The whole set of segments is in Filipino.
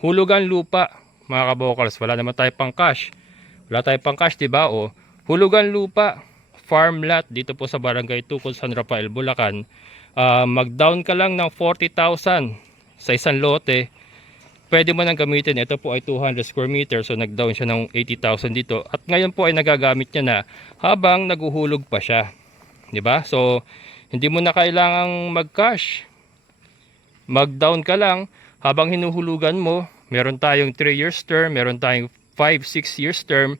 Hulugan lupa, mga kabokals. Wala naman tayo pang cash. Wala tayo pang cash, diba? O, hulugan lupa, farm lot dito po sa Barangay Tukol, San Rafael, Bulacan. Mag-down ka lang ng 40,000 sa isang lote. Pwede mo nang gamitin. Ito po ay 200 square meter. So nag-down siya ng 80,000 dito. At ngayon po ay nagagamit niya na habang naguhulog pa siya. 'Di ba? So hindi mo na kailangang mag-cash. Mag-down ka lang habang hinuhulugan mo. Meron tayong 3 years term, meron tayong 5-6 years term.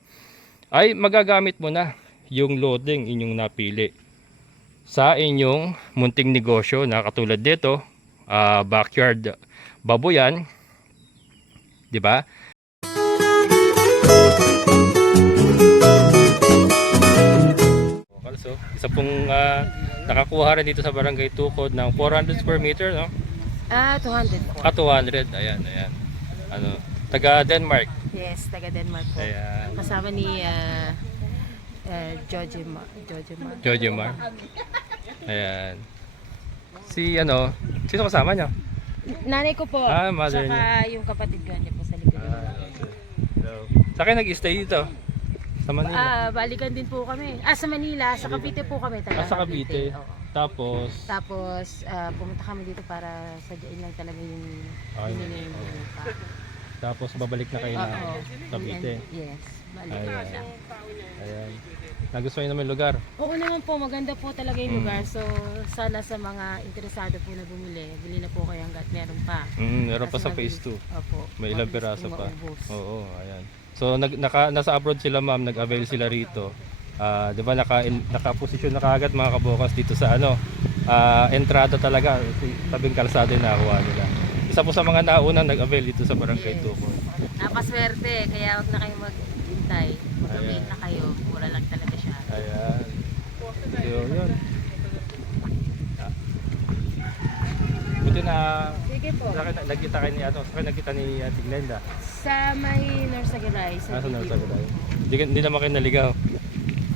Ay magagamit mo na yung loading inyong napili sa inyong munting negosyo na katulad dito, backyard baboyan. 'Di ba? So, isa pong nakakuha rin dito sa Barangay Tukod ng 400 square meter, no? 200 po. 200. Ayan, ayan. Ano, taga Denmark. Yes, taga Denmark po. Ayan. Kasama ni Jojimar. Ayan. Si ano, sino kasama niya? Nanay ko po. Mother niya. Saka yung kapatid ko niya po sa likod. So, sa akin nag-stay dito sa Manila. Balikan din po kami. Sa Manila, sa Cavite po kami. Sa Cavite. Oo. Tapos Pumunta kami dito para sadyain lang talaga yung hiniling lupa. tapos babalik na kayo na Cavite. Yes, balik. Ayan. Ayan. Nagustuhan niyo naman yung lugar? Oo naman po, maganda po talaga yung lugar. So, sana sa mga interesado po na bumili, bili na po kayo hanggat meron pa. Meron pa Kasi sa phase 2. Opo. May ilang mabilis piraso pong pa. maubos. Oo, ayan. So nasa abroad sila, ma'am, nag-avail sila rito. 'Di ba naka-posisyon na kaagad mga kabokas dito sa entrada talaga, tabing kalsada yung nakuha nila. Isa po sa mga naunang nag-avail dito sa Barangay Tukol. Napaswerte, kaya wag na kayo maghintay. Mag-avail na kayo, mura lang talaga siya. Ayan. Yun. Buti na Sige po. nagkita kayo ni nagkita ni Ate Glenda. Sa may Norsagaray, sa Nasa video. Narsagaray. Hindi naman kayo naligaw.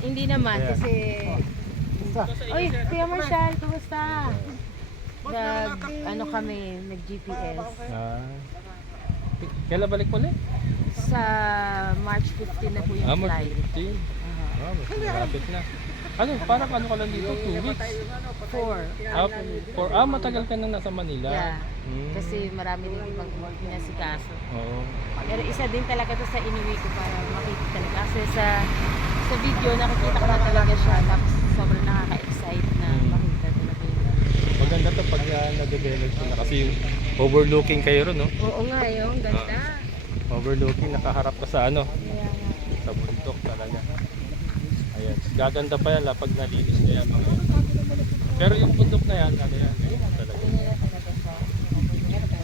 Hindi naman, Ayan. kasi... Uy, Kuya Marshall, kumusta? Kami, nag-GPS. Kailan balik po ulit? Sa March 15 na po yung March flight. 15. Mas malapit na. Parang ka lang dito? 2 weeks? 4. Matagal ka nang nasa Manila. Yeah. Kasi marami din ibang pinasikaso. Oo. Pero isa din talaga to sa inuwi ko para makita talaga. Kasi sa video nakikita ko na talaga siya. Tapos sobrang nakaka-excite na makita talaga yun. Maganda to pag nag-develop na kasi yung overlooking kayo ron, no? Oo nga, yung ganda. Overlooking, nakaharap ka sa Kaya nga. sa bundok talaga. Ayan, gaganda pa yan pag nalinis na yan. Pero yung bundok na yan, talaga.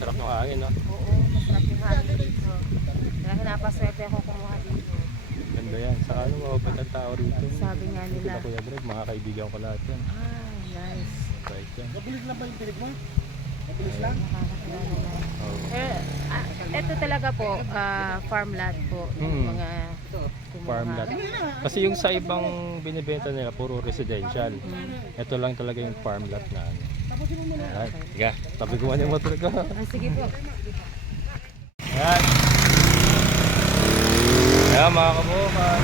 Sarap ng hangin, no? Oo, masarap yung hangin dito. Kaya napaswerte ako kumuha dito. Ganda yan. Sa mababait ang tao rito. Sabi nga nila. Kita Kuya Greg, mga kaibigan ko lahat yan. Nice. Right yan. Mabilis lang ba yung tinig mo? Mabilis lang? Nakakakilala na. Oh. Ito talaga po, farm lot po. Yung mga kumuha. Farm lot. Kasi yung sa ibang binibenta nila, puro residential. Ito lang talaga yung farm lot na ano. Ayan, tiga, tabi ko man yung motor ko. Sige po. Ayan. Ayan mga kabukan.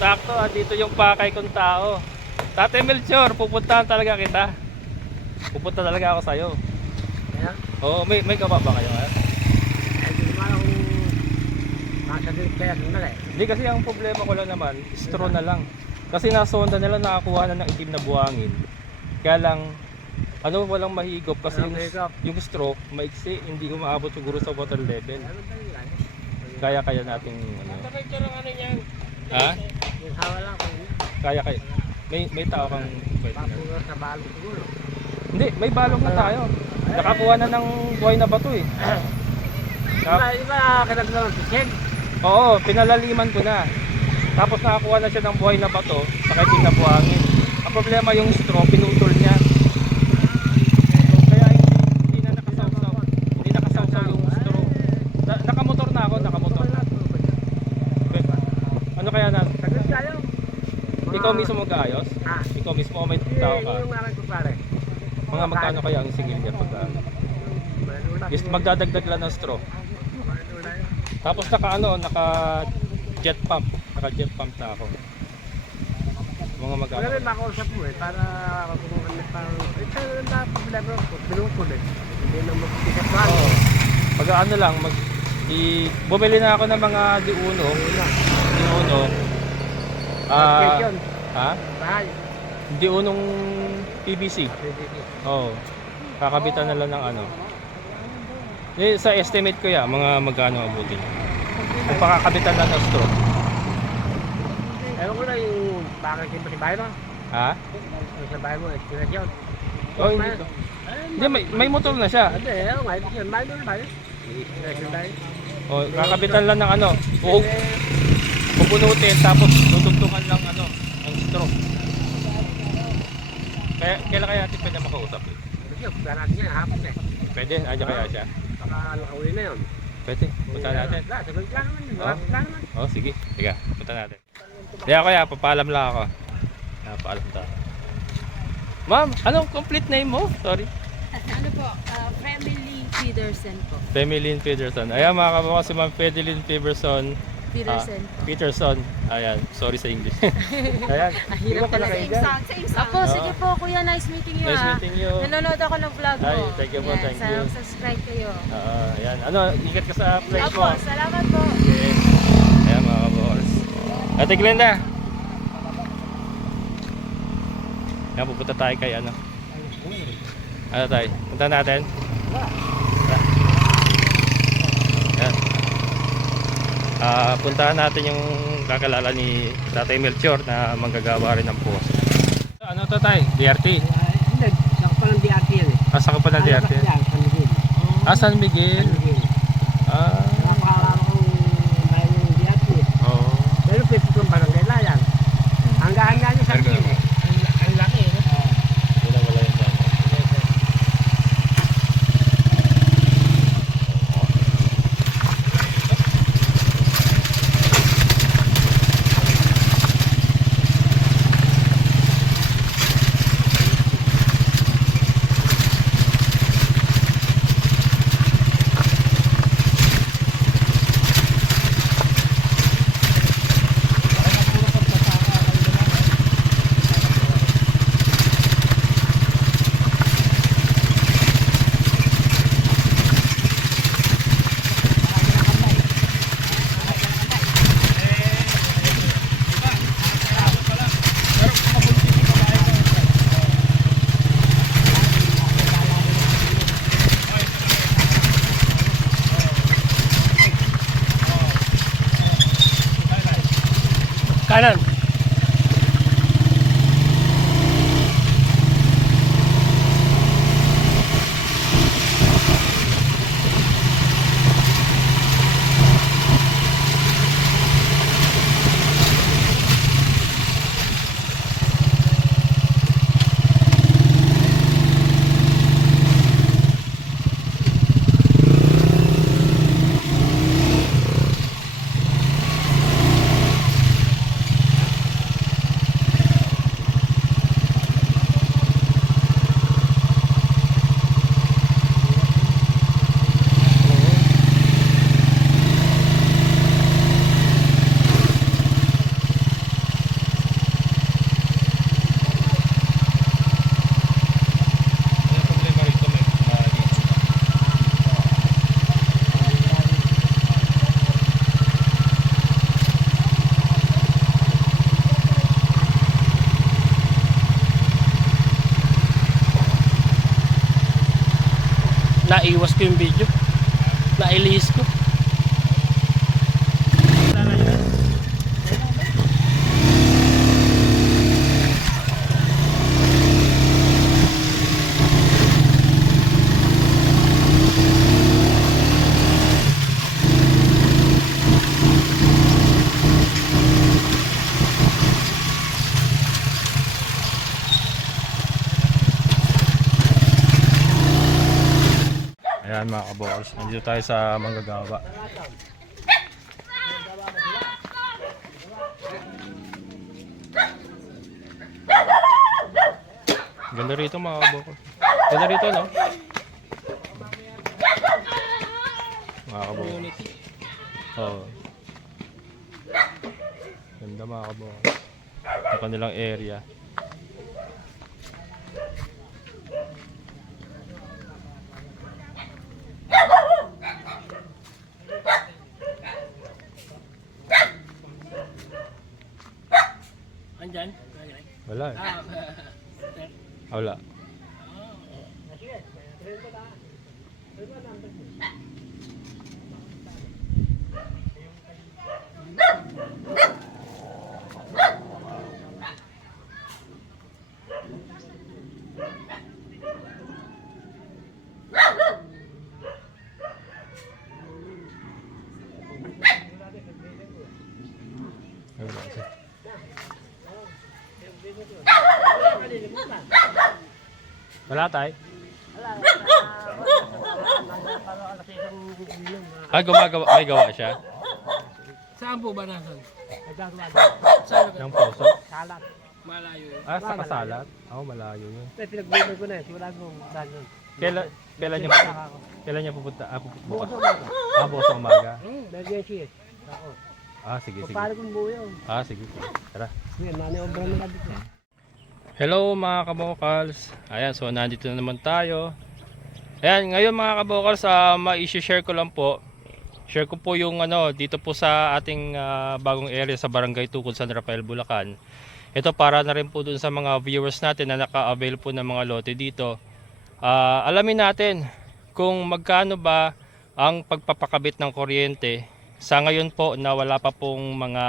Sakto, dito yung pakay kong tao. Tate Melchor, pupuntahan talaga kita. Pupunta talaga ako sa'yo. Ayan. Oo, may kaba ba kayo? Hindi naman akong makasaglit kaya nila eh. Hindi, kasi ang problema ko lang naman, straw na lang. Kasi nasonda nila nakakuha na ng itim na buhangin. Kaya lang, walang mahigop kasi yung straw, maiksi, hindi umaabot siguro sa water level. Kaya nating Ha? Yung hawa lang kung Kaya. May tao kang pwede na. papunod sa balong siguro. Hindi, may balong na tayo. Nakakuha na ng buhay na bato eh. Iba kinaglaw ng sisig. Oo, pinalaliman ko na. Tapos nakakuha na siya ng buhay na bato, saka itim na buhangin. Ang problema yung straw, pinutol niya. Kaya hindi na nakasawsaw. Hindi nakasawsaw yung straw. Nakamotor na ako, nakamotor na. Ano kaya na? Saglit kayo. Ikaw mismo mag-aayos? Ikaw mismo o may tao ka? Yung aking kumpare. Mga magkano kaya ang singil niya pag Malula. Is magdadagdag lang ng straw. Tapos naka jet pump. Naka jet pump na ako. Mga Wala mag-ano. rin makausap mo eh, para kung ano pang... Ito na problema ko, pinukul eh. Hindi na magpikat pa. Oo. Pag ano lang, bumili na ako ng mga diuno. Diuno. Station. Ha? Bahay. Diunong PVC. Oo. Kakabitan na lang ng ano. Sa estimate ko ya, mga magkano abutin. Kung pakakabitan lang ng straw. Ewan ko na yung bakit yung bahay mo. Ha? Sa bahay mo, estimation. Oh, hindi ko. Hindi, may motor na siya. Hindi, ewan nga, yun, bahay mo na bahay. Estimation tayo. Oh, kakabitan lang ng ano. Pupunutin tapos tutugtungan lang ano, ng straw. Kailan kaya natin pwede makausap? Sige, punta natin yan, hapon eh. Pwede? Andiyan kaya siya? Baka nakauwi na yun. Pwede. Punta natin. Wala, sagot lang naman. Oh. Wala naman. Oh, sige. Sige, punta natin. Kaya kaya, papaalam lang ako. Papaalam tayo. Ma'am, anong complete name mo? Sorry. Ano po, Family Peterson po. Femeline Peterson. Ayan mga kababayan, si Ma'am Femeline Peterson. Peterson po. Peterson. Ayan, sorry sa English. Ayan. Hirap talaga. Same song. Apo, sige po kuya, nice meeting you Nice ha. meeting you. Nanonood ako ng vlog mo. Ay, thank you po, Yan, thank you. Subscribe kayo. Ayan. Ano, ingat ka sa place Apo, mo. salamat po. Okay. Ayan mga kababayan. Ate Glenda. Ayan, pupunta tayo kay ano. Ano tayo? Punta natin. Ayan. Puntahan natin yung kakalala ni Tatay Melchor na manggagawa rin ng poso. Ano to tayo? DRT? Hindi, saka pa ng DRT yan eh. Asa ka pa ng DRT? Yan, San Miguel. San Miguel. San Miguel. Ah, Napakalaman kong bayan ng DRT eh. oo. Pero pwede itong barangay Layan. Hanggang nga niya San Miguel eh. Ang laki eh. Wala yung dami. Kanan. Ano problema rito, may Naiwas ko yung video. Nailihis ko. Ayan mga kabokals, nandito tayo sa manggagawa. Ganda rito mga kabokals. Ganda rito no? mga kabokals. Community. Oo. Ganda mga kabokals. Yung kanilang area. Andyan? Wala eh. Ah, Wala. Wala siya. Wala tayo. Ah, gumagawa, may gawa siya. saan po ba nasan? Nagagawa. Saan? Ng poso. Salat. Malayo yun. Ah, sa kasalat. Oo, malayo yun. Pinagbibig ko na eh. Wala kong danon. Kailan niya pupunta? Ah, bukas. Ah, bukas ng umaga. Lagyan siya eh. Ako. Ah, sige, sige. Paano kung buo yun? Ah, sige, sige. Tara. Yan, nani-obra na dito. Hello mga kabokals. Ayan, so nandito na naman tayo. Ayan, ngayon mga kabokals, ma-share ko lang po. Share ko po yung dito po sa ating bagong area sa Barangay Tukod, San Rafael, Bulacan. Ito para na rin po dun sa mga viewers natin na naka-avail po ng mga lote dito. Alamin natin kung magkano ba ang pagpapakabit ng kuryente. Sa ngayon po na wala pa pong mga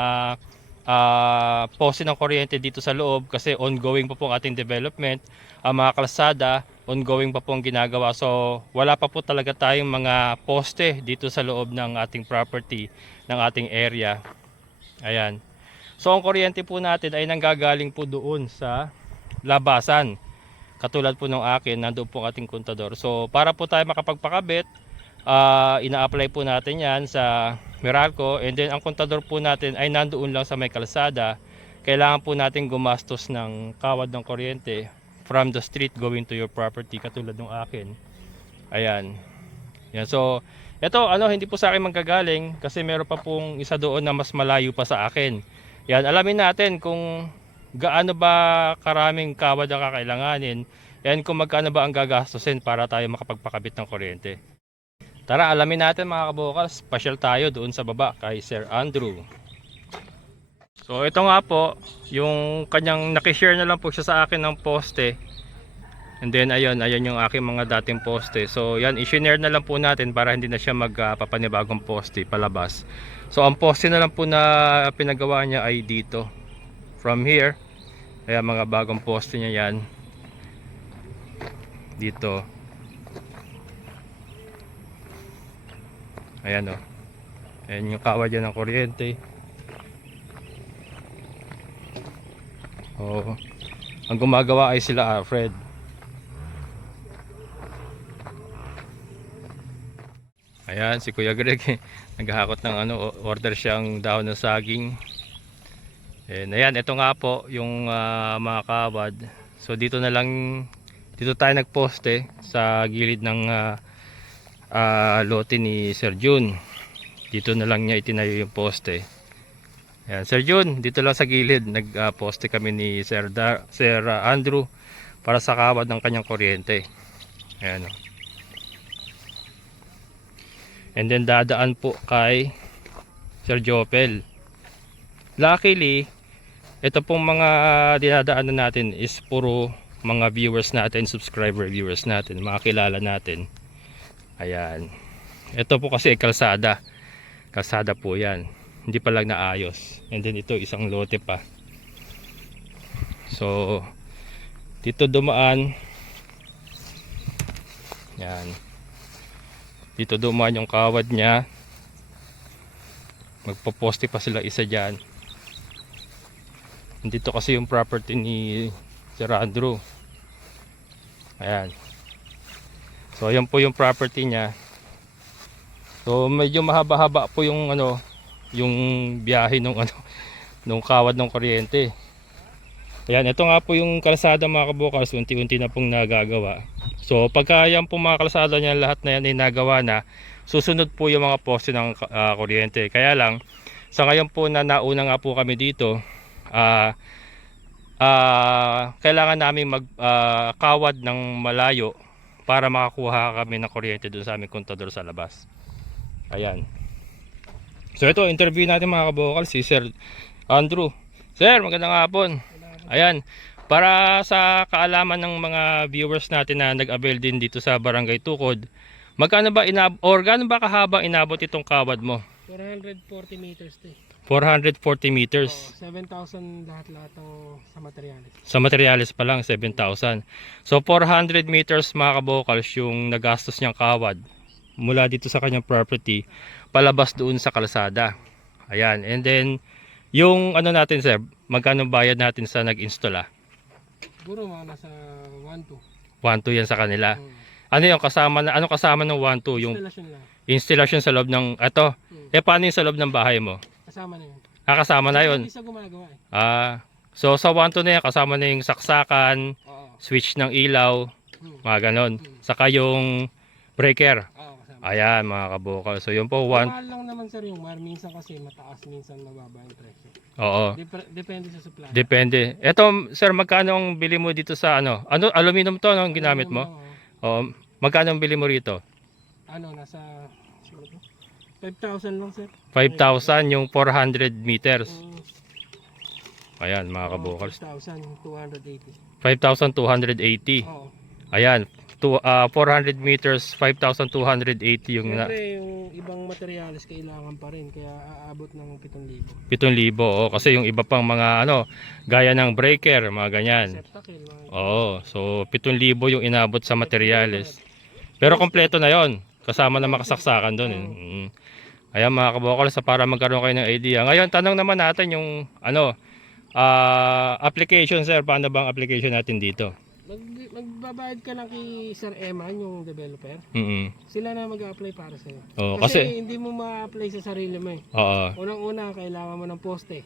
poste ng kuryente dito sa loob kasi ongoing pa po ang ating development. Ang mga kalsada, ongoing pa po ang ginagawa. So wala pa po talaga tayong mga poste dito sa loob ng ating property, ng ating area. Ayan. So ang kuryente po natin ay nanggagaling po doon sa labasan. Katulad po ng akin, nandoon po ang ating kontador. So para po tayo makapagpakabit, ina-apply po natin yan sa Meralco, and then ang kontador po natin ay nandoon lang sa may kalsada. Kailangan po natin gumastos ng kawad ng kuryente from the street going to your property, katulad ng akin. Ayan. Yan. So ito hindi po sa akin manggagaling kasi meron pa pong isa doon na mas malayo pa sa akin. Yan, alamin natin kung gaano ba karaming kawad ang kakailanganin and kung magkano ba ang gagastusin para tayo makapagpakabit ng kuryente. Tara, alamin natin mga kabokals. Pasyal tayo doon sa baba kay Sir Andrew. So ito nga po, yung kanyang nakishare na lang po siya sa akin ng poste. And then ayun yung aking mga dating poste. So yan, i-share na lang po natin para hindi na siya magpapanibagong poste palabas. So ang poste na lang po na pinagawa niya ay dito. From here, kaya mga bagong poste niya yan. Dito. Ayan o. Ayan yung kawad yan ng kuryente. Oh, ang gumagawa ay sila Alfred. Ayan si Kuya Greg naghahakot ng order siyang dahon ng saging. And ayan, ito nga po yung mga kawad. So dito tayo nagposte sa gilid ng lote ni Sir Jun. Dito na lang niya itinayo yung poste. Ayan, Sir Jun, dito lang sa gilid nagposte kami ni Sir Andrew para sa kawad ng kanyang kuryente. Ayan. And then dadaan po kay Sir Jopel. Luckily, ito pong mga dinadaanan natin is puro mga viewers natin, subscriber viewers natin, mga kilala natin. Ayan. Ito po kasi kalsada. Kalsada po yan. Hindi pa lang naayos. And then ito isang lote pa. So dito dumaan. Yan. Dito dumaan yung kawad niya. Magpo-poste pa sila isa dyan. Dito kasi yung property ni Sir Andrew. Ayan. So ayan po yung property niya. So medyo mahaba-haba po yung yung biyahe nung kawad ng kuryente. Ayan, ito nga po yung kalsada mga kabokals, unti-unti na pong nagagawa. So pagka yan po mga kalsada niya, lahat na yan ay nagawa na, susunod po yung mga poste ng kuryente. Kaya lang, sa ngayon po na nauna nga po kami dito, kailangan namin magkawad ng malayo para makakuha kami ng kuryente doon sa aming kontador sa labas. Ayan. So ito, interview natin mga kabokal, si Sir Andrew. Sir, magandang hapon. Ayan, para sa kaalaman ng mga viewers natin na nag-avail din dito sa Barangay Tukod, magkano ba gaano ba kahabang inabot itong kawad mo? 440 meters to. 440 meters. 7,000 lahat-lahat ang sa materials. Sa materials pa lang, 7,000. So 400 meters mga kabokals yung nagastos niyang kawad mula dito sa kanyang property palabas doon sa kalsada. Ayan, and then yung ano natin sir, magkano bayad natin sa nag-install? Siguro mga nasa 1-2. 1-2 yan sa kanila. Ano yung kasama na, ano kasama ng 1-2? Yung Installation lang. installation sa loob ng ato. Paano yung sa loob ng bahay mo? Kasama na yun. Kasama na yun. Hindi siya gumagawa eh. So sa 1-2 na yan, kasama na yung saksakan, Oo. switch ng ilaw, mga ganon. Saka yung breaker. Oo, kasama. Ayan mga kabokal. So yun po, 1. Mahal lang naman sir yung wire. Minsan kasi mataas, minsan mababa yung presyo. Oo. Depende sa supply. Depende. Eto sir, magkano ang bili mo dito sa ano? Ano, aluminum to, no, ang ginamit mo? Oo. Magkano ang bili mo rito? Ano, nasa 5,000 lang sir. 5,000 yung 400 meters. Ayan mga kabokals. 5,280. 5,280. Oo. Ayan. 400 meters, 5,280 yung na. Siyempre yung ibang materials kailangan pa rin. Kaya aabot ng 7,000. 7,000. Oh, kasi yung iba pang mga ano, gaya ng breaker, mga ganyan. Septakil. Oo. So 7,000 yung inabot sa materials. Pero kompleto na yon. Kasama na makasaksakan doon. Ayan mga kabokal, sa para magkaroon kayo ng idea. Ngayon, tanong naman natin yung ano, application sir. Paano bang application natin dito? Magbabayad ka lang kay Sir Eman, yung developer. Sila na mag-a-apply para sa'yo. Oo, kasi hindi mo ma-apply sa sarili mo eh. Oo. Unang-una, kailangan mo ng poste.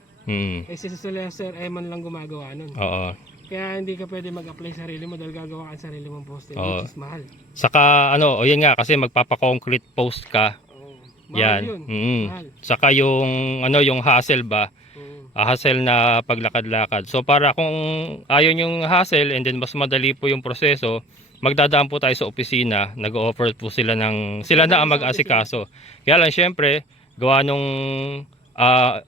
Si Sir Eman lang gumagawa nun. Oo. Kaya hindi ka pwede mag-apply sa sarili mo dahil gagawa ka sa sarili mong poste. Which is mahal. Saka ano, o yun nga, kasi magpapa-concrete post ka. Mahal Yan. yun. Mahal. Saka yung ano, yung hassle ba? Hassle na paglakad-lakad. So para kung ayaw yung hassle and then mas madali po yung proseso, magdadaan po tayo sa opisina, nag-offer po sila na ang mag-asikaso. Kaya lang syempre, gawa nung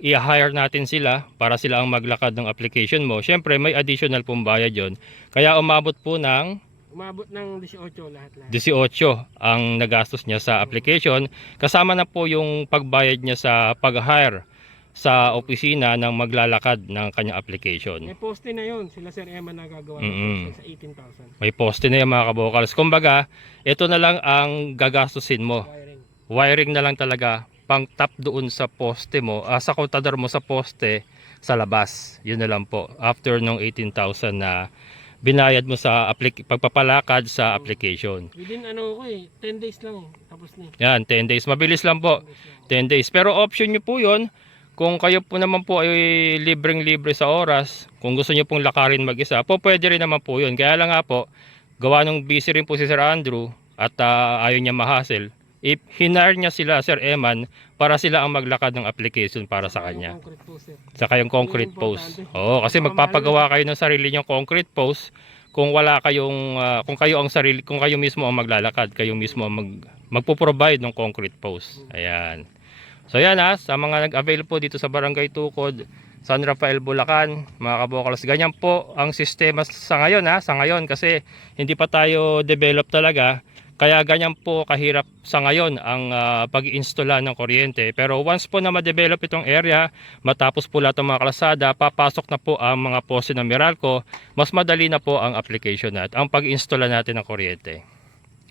i-hire natin sila para sila ang maglakad ng application mo. Syempre may additional pong bayad yon. Kaya umabot ng 18 lahat-lahat. 18 ang nagastos niya sa application. Kasama na po yung pagbayad niya sa pag-hire sa opisina ng maglalakad ng kanyang application. May poste na yun. Sila Sir Emma nagagawa ng poste sa 18,000. May poste na yung mga kabokals. Kumbaga, ito na lang ang gagastusin mo. Wiring na lang talaga. Pang tap doon sa poste mo, sa kontador mo sa poste, sa labas. Yun na lang po. After nung 18,000 na binayad mo sa pagpapalakad sa application. Within 10 days lang tapos na. Yan, 10 days. Mabilis lang po. 10 days. Pero option nyo po yun. Kung kayo po naman po ay libreng-libre sa oras, kung gusto niyo pong lakarin mag-isa, po pwede rin naman po yun. Kaya lang nga po, gawa nung busy rin po si Sir Andrew at ayaw niya ma-hassle, hinire niya sila, Sir Eman, para sila ang maglakad ng application para sa kanya. Saka yung concrete post. Oo, kasi magpapagawa kayo ng sarili niyong concrete post kung wala kayong, kung kayo mismo ang maglalakad, kayo mismo ang magpo-provide ng concrete post. Ayan. So yan sa mga nag-avail po dito sa Barangay Tukod, San Rafael, Bulacan, mga kabokals, ganyan po ang sistema sa ngayon sa ngayon kasi hindi pa tayo develop talaga, kaya ganyan po kahirap sa ngayon ang pag-installa ng kuryente. Pero once po na ma-develop itong area, matapos po lahat ng mga kalsada, papasok na po ang mga poste ng Meralco, mas madali na po ang application natin, ang pag-installa natin ng kuryente.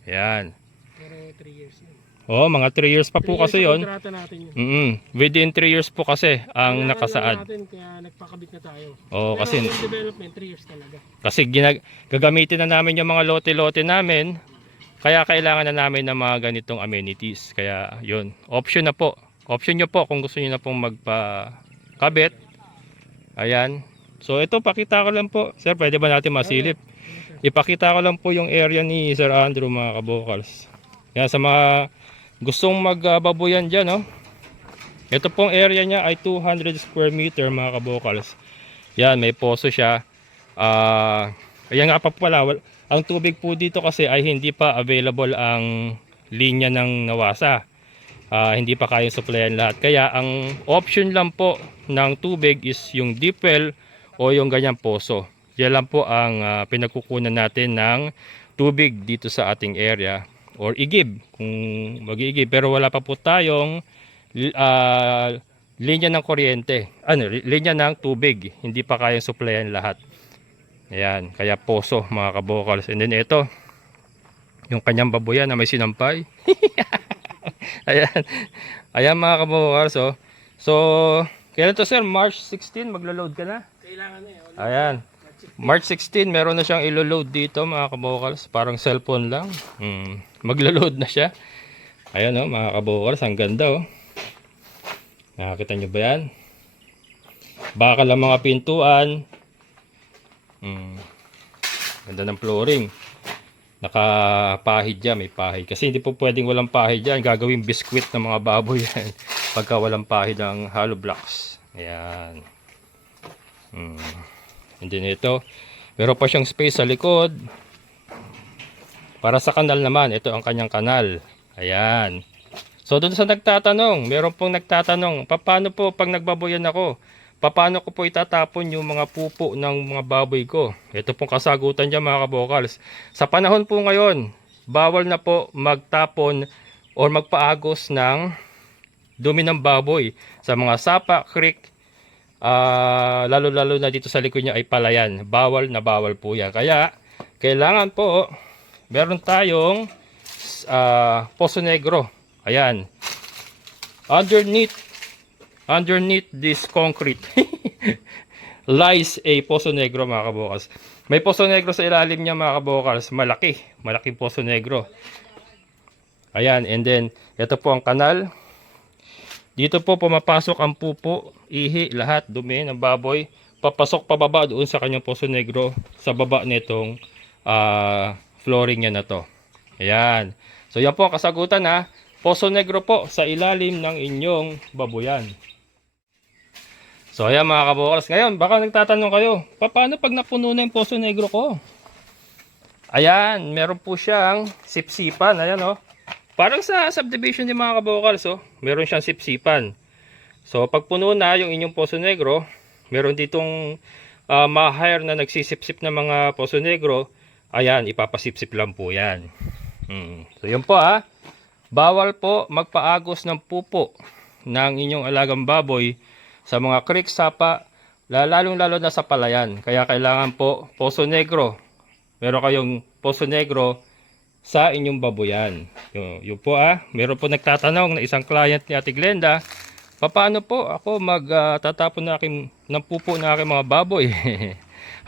Yan. Pero 3 years na. Oh, mga 3 years pa po kasi yon. Yun. Within 3 years po kasi ang Kailangan nakasaad. natin, kaya nagpakabit na tayo. Oh, Pero kasi yung development 3 years talaga. kasi gagamitin na namin yung mga lote-lote namin. Kaya kailangan na namin ng mga ganitong amenities. Kaya yun, option na po. Option nyo po kung gusto niyo na pong magpa-kabit. Ayan. So ito, pakita ko lang po. Sir, pwede ba natin masilip? Ipakita ko lang po yung area ni Sir Andrew, mga kabokals. Yan, sa mga gustong magbabuyan dyan, no? Ito pong area niya ay 200 square meter mga kabokals. Yan, may poso siya. Ayan nga pa pala, ang tubig po dito kasi ay hindi pa available ang linya ng Nawasa. Hindi pa kayang supplyan lahat. Kaya ang option lang po ng tubig is yung deep well o yung ganyang poso. Yan lang po ang pinagkukunan natin ng tubig dito sa ating area. Or igib, kung mag-iigib. Pero wala pa po tayong linya ng kuryente. Linya ng tubig. Hindi pa kayang supplyan lahat. Ayan, kaya poso mga kabokals. And then ito, yung kanyang baboyan na may sinampay. Ayan. Ayan mga kabokals. Oh. So, kailan to sir? March 16 maglo-load ka na? Kailangan na eh. Ayan. March 16 meron na siyang ilo-load dito mga kabokals. Parang cellphone lang. Maglo-load na siya. Ayan oh mga kabokals. Ang ganda oh. Nakakita nyo ba yan? Bakal ang mga pintuan. Ganda ng flooring. Nakapahid dyan, may pahid. Kasi hindi po pwedeng walang pahid dyan. Gagawing biskwit ng mga baboy yan. Pagka walang pahid ang hollow blocks. Ayan. And then ito. Meron pa siyang space sa likod. Para sa kanal naman. Ito ang kanyang kanal. Ayan. So doon sa nagtatanong. Meron pong nagtatanong. Paano po pag nagbaboyan ako? Paano ko po itatapon yung mga pupo ng mga baboy ko? Ito pong kasagutan dyan mga kabokals. Sa panahon po ngayon, bawal na po magtapon o magpaagos ng dumi ng baboy sa mga sapa, creek, lalo-lalo na dito sa likod niya ay palayan. Bawal na bawal po yan. Kaya, kailangan po, meron tayong poso negro. Ayan. Underneath this concrete lies a poso negro mga kabokals. May poso negro sa ilalim niya mga kabokals. Malaking poso negro. Ayan, and then ito po ang kanal. Dito po pumapasok ang pupo, ihi, lahat dumi ng baboy. Papasok pababa doon sa kanyang poso negro sa baba nitong flooring niya na to. Ayan. So yan po ang kasagutan ha. Poso negro po sa ilalim ng inyong baboyan. So ayan mga kabokals. Ngayon baka nagtatanong kayo, paano pag napuno na yung poso negro ko? Ayan, meron po siyang sipsipan. Ayan oh. Parang sa subdivision din mga kabokals oh. Meron siyang sipsipan. So pag puno na yung inyong poso negro, meron ditong ma-hire na nagsisipsip ng mga poso negro. Ayan, ipapasipsip lang po yan. So yun po ha. Bawal po magpaagos ng pupo ng inyong alagang baboy sa mga creek, sapa, lalong-lalo na sa palayan. Kaya kailangan po poso negro. Meron kayong poso negro sa inyong baboyan. Yun po meron po nagtatanong na isang client ni Ate Glenda, paano po ako magtatapon ng pupo ng aking mga baboy?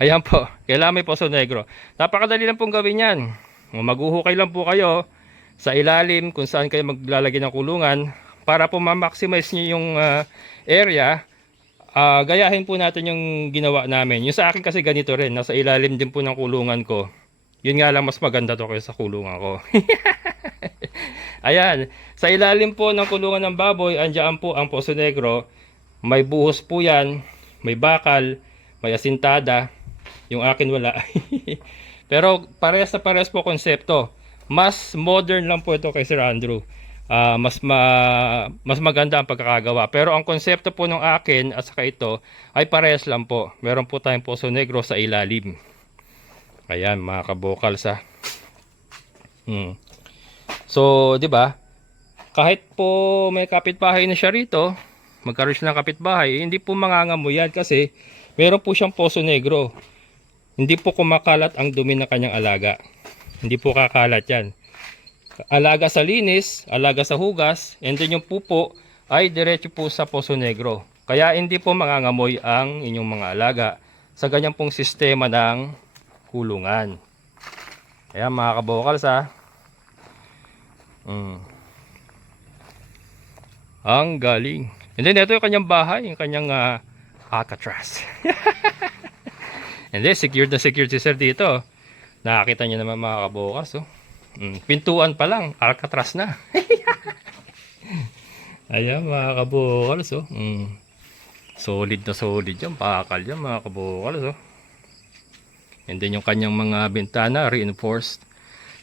Ayan po, kailangan may poso negro. Napakadali lang pong gawin yan. Maghuhukay lang po kayo sa ilalim kung saan kayo maglalagay ng kulungan para po ma-maximize nyo yung area. Gayahin po natin yung ginawa namin. Yung sa akin kasi ganito rin, nasa ilalim din po ng kulungan ko. Yun nga lang mas maganda to kaysa sa kulungan ko. Ayan, sa ilalim po ng kulungan ng baboy, andyan po ang poso negro. May buhos po yan, may bakal, may asintada. Yung akin wala. Pero parehas na parehas po konsepto. Mas modern lang po ito kay Sir Andrew. Mas maganda ang pagkakagawa. Pero ang konsepto po ng akin at saka ito ay parehas lang po. Meron po tayong poso negro sa ilalim. Ayan mga kabokals ha. So, 'di ba? Kahit po may kapitbahay na siya rito, magkaroon siya ng kapitbahay, hindi po mangangamoy yan kasi meron po siyang poso negro. Hindi po kumakalat ang dumi ng kanyang alaga. Hindi po kakalat yan. Alaga sa linis, alaga sa hugas, and then yung pupo ay diretso po sa poso negro. Kaya hindi po mangangamoy ang inyong mga alaga sa ganyan pong sistema ng kulungan. Ayan mga kabokals ha. Ang galing. And then ito yung kanyang bahay, yung kanyang Alcatraz. And then secured na secured si sir dito. Nakakita niyo naman mga kabokals oh. Pintuan pa lang, Alcatraz na. Ayan mga kabukals, oh. Solid na solid yan, pakal yan mga kabukals, oh. And then yung kanyang mga bintana, reinforced.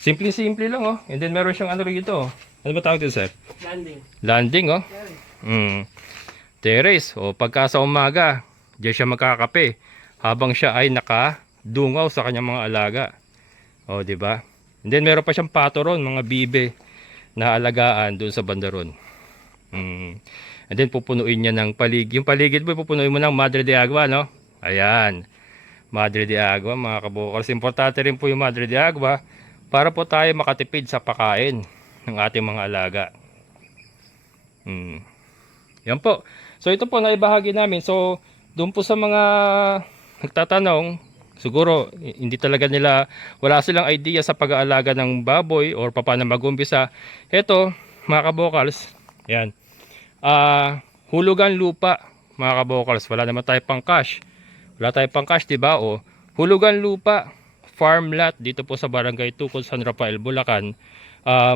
Simple-simple lang, oh. And then meron siyang ano rito, oh. Ano ba tawag dito, sir? Landing. Landing, oh. Terrace, o pagka sa umaga, diyan siya magkakape habang siya ay nakadungaw sa kanyang mga alaga. O, di ba? And then meron pa siyang pato ron, mga bibe na alagaan doon sa bandaron. And then pupunuin niya ng paligid. Yung paligid mo, pupunuin mo ng Madre de Agua, no? Ayan. Madre de Agua, mga kabukals. Importante rin po yung Madre de Agua para po tayo makatipid sa pakain ng ating mga alaga. Yan po. So ito po naibahagi namin. So doon po sa mga nagtatanong, siguro hindi talaga nila, wala silang idea sa pag-aalaga ng baboy or paano mag-umpisa. Ito mga kabokals, yan. Hulugan lupa mga kabokals. Wala naman tayo pang cash. Wala tayo pang cash, diba? O hulugan lupa, farm lot dito po sa Barangay Tukod, San Rafael, Bulacan.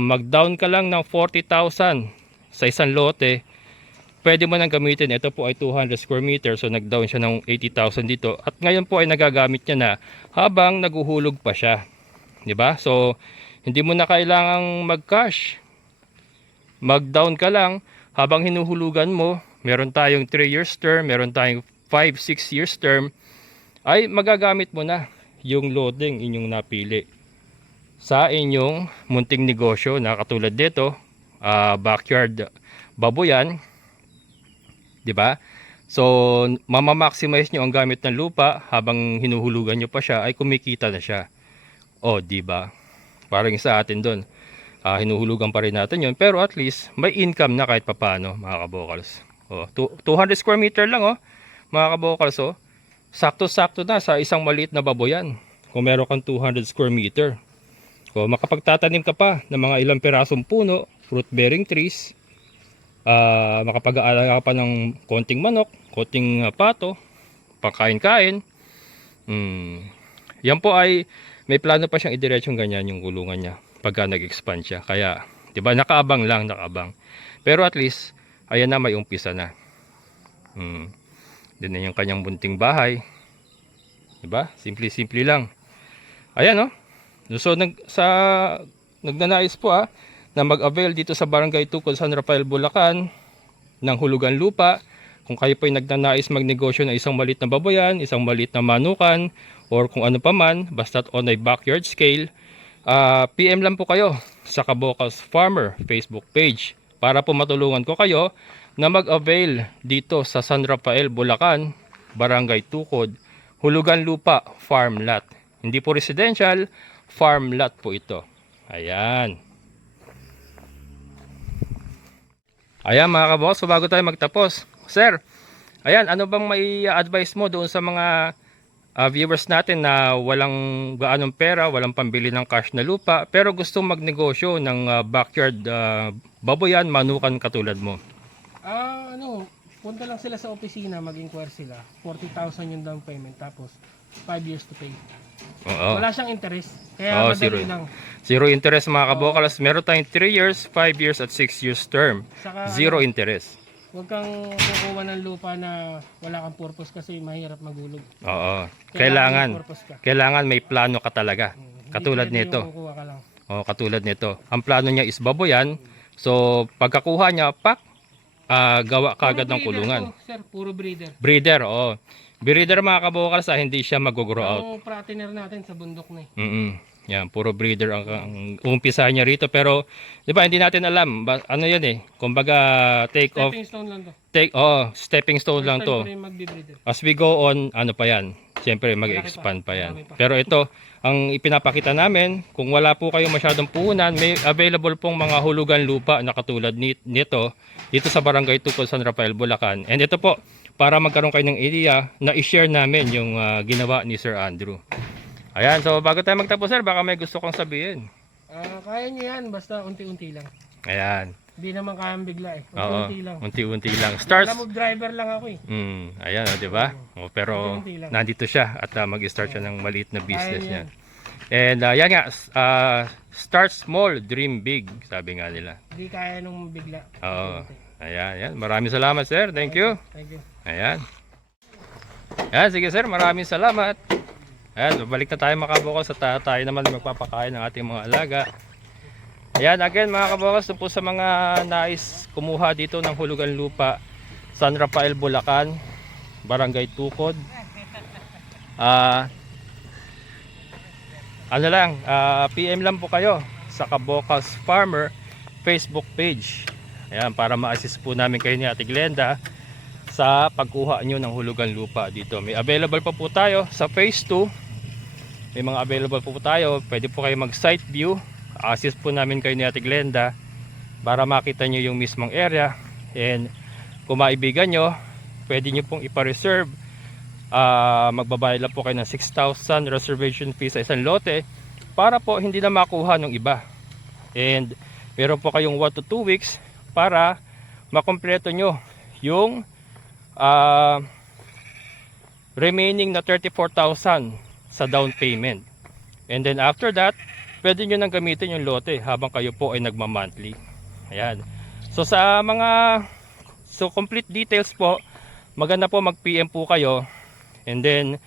Mag-down ka lang ng 40,000 sa isang lote. Pwede mo nang gamitin. Ito po ay 200 square meter. So nag-down siya ng 80,000 dito. At ngayon po ay nagagamit niya na habang naguhulog pa siya. 'Di ba? So hindi mo na kailangang mag-cash. Mag-down ka lang habang hinuhulugan mo. Meron tayong 3 years term, meron tayong 5-6 years term. Ay magagamit mo na yung loading inyong napili sa inyong munting negosyo na katulad dito, backyard baboyan. 'Di ba? So, mama-maximize nyo ang gamit ng lupa habang hinuhulugan nyo pa siya ay kumikita na siya. O, 'di ba? Parang sa atin doon. Hinuhulugan pa rin natin 'yon, pero at least may income na kahit papaano, mga kabokals. Oh, 200 square meter lang, oh, mga kabokals, oh. Sakto-sakto na sa isang maliit na baboyan. Kung meron kang 200 square meter. O, makapagtatanim ka pa ng mga ilang pirasong puno, fruit bearing trees. Makapag-aalaga pa ng konting manok, konting pato, pangkain-kain. Yan po ay may plano pa siyang idiretsong ganyan yung kulungan niya pagka nag-expand siya. Kaya, 'di ba, nakaabang lang, nakaabang. Pero at least ayan na, may umpisa na. Din na yung kanyang bunting bahay. 'Di ba? Simple-simple lang. Ayan, oh. So nagnanais po na mag-avail dito sa Barangay Tukod, San Rafael, Bulacan ng hulugan lupa. Kung kayo po ay nagnanais magnegosyo ng isang maliit na baboyan, isang maliit na manukan, or kung ano pa man, basta't on a backyard scale, PM lang po kayo sa Kabokals Farmer Facebook page para po matulungan ko kayo na mag-avail dito sa San Rafael, Bulacan, Barangay Tukod, hulugan lupa, farm lot. Hindi po residential, farm lot po ito. Ayan. Ayan mga kaboss, so bago tayo magtapos, sir, ayan, ano bang may advice mo doon sa mga viewers natin na walang gaanong pera, walang pambili ng cash na lupa, pero gustong magnegosyo ng backyard baboyan, manukan katulad mo? Punta lang sila sa opisina, mag-inquire sila. 40,000 yung down payment, tapos 5 years to pay. Oo. Wala siyang interest, kaya madali lang. Zero interest mga kabokals. Meron tayong 3 years, 5 years at 6 years term. Saka, Zero interest. Huwag kang kukuha ng lupa na wala kang purpose kasi mahirap maghulog. Oo. Kailangan may purpose ka. Kailangan may plano ka talaga. Katulad Hindi pwede nito. yung kukuha ka lang. Katulad nito. Ang plano niya is baboyan. So pagkakuha niya, gawa kagad ng kulungan. To, sir, puro breeder. Breeder, oo. Breeder mga kabokals, hindi siya mag-grow out. Ang partner natin sa bundok na eh. Yan, puro breeder ang umpisa niya rito. Pero, di ba, hindi natin alam. Ano yan eh. Kumbaga, Stepping stone lang to. Stepping stone lang to. As we go on, ano pa yan? Siyempre, mag-expand pa yan. Pero ito, ang ipinapakita namin, kung wala po kayo masyadong puhunan, may available pong mga hulugan lupa na katulad nito, dito sa Barangay Tukod, San Rafael, Bulacan. And ito po, para magkaroon kayo ng idea, na i-share namin yung ginawa ni Sir Andrew. Ayan, so bago tayo magtapos, sir, baka may gusto kong sabihin. Kaya niyo yan, basta unti-unti lang. Ayan. Hindi naman kayang bigla eh. Oo, Unti-unti lang. unti-unti lang. Stars. Alam mo, driver lang ako eh. Ayan, di ba? Pero Unti-unti lang. nandito siya at mag-start siya ng maliit na business niya. And yan nga, start small, dream big, sabi nga nila. Hindi kaya nung bigla. Oo. Ayan, ayan. Maraming salamat, sir. Thank you. Thank you. Ayan. Ayan, sige sir, maraming salamat. Ayan, babalik na tayo mga kabukals at tayo naman magpapakain ng ating mga alaga. Ayan, again mga kabukals, po sa mga nais kumuha dito ng hulugan lupa, San Rafael, Bulacan, Barangay Tukod. PM lang po kayo sa Kabukals Farmer Facebook page. Ayan, para ma-assist po namin kayo ni Ate Glenda sa pagkuha nyo ng hulugan lupa dito. May available pa po tayo sa phase 2. May mga available po tayo. Pwede po kayo mag site view. Assist po namin kayo ni Ate Glenda para makita nyo yung mismong area. And kung maibigan nyo, pwede nyo pong ipa-reserve. Magbabayad lang po kayo ng 6,000 reservation fee sa isang lote para po hindi na makuha ng iba. And meron po kayong 1 to 2 weeks para makompleto nyo yung remaining na 34,000 sa down payment. And then after that, pwede nyo nang gamitin yung lote habang kayo po ay nagma-monthly. Ayan. So sa mga complete details po, maganda po mag-PM po kayo. And then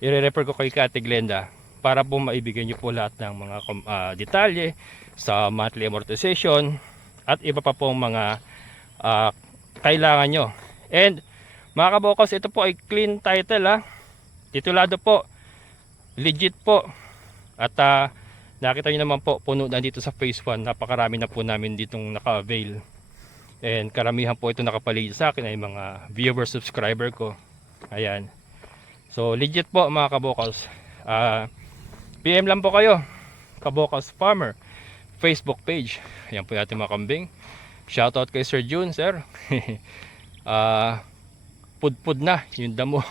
i-refer ko kay Ate Glenda para po maibigay nyo po lahat ng mga detalye sa monthly amortization at iba pa pong mga kailangan nyo. And mga kabukals, ito po ay clean title, titulado po, legit po. At nakita nyo naman po, puno na dito sa phase 1. Napakarami na po namin ditong naka-avail. And karamihan po ito nakapaligid sa akin ay mga viewer, subscriber ko. Ayan. So legit po mga kabukals. PM lang po kayo, Kabukals Farmer Facebook page. Ayan po yung ating mga kambing. Shoutout kay Sir June, sir. Pudpud na yung damo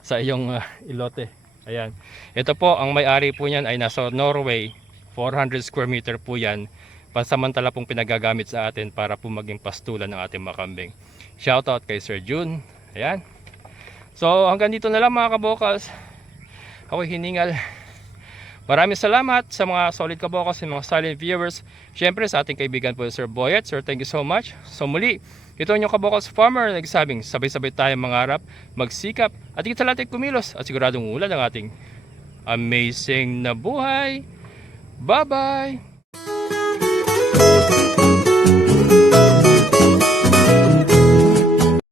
sa iyong ilote. Ayan. Ito po, ang may-ari po niyan ay nasa Norway. 400 square meter po yan. Pansamantala pong pinagagamit sa atin para po maging pastulan ng ating mga kambing. Shoutout kay Sir June. Ayan. So hanggang dito na lang mga kabukals. Ako'y hiningal. Maraming salamat sa mga solid kabukals and mga silent viewers. Siyempre sa ating kaibigan po Sir Boyet. Sir, thank you so much. So muli, ito ang inyong Kabukals Farmer na nagsabing sabay-sabay tayong mangarap, magsikap at higit sa lahat ay kumilos at siguradong ulan ang ating amazing na buhay. Bye-bye!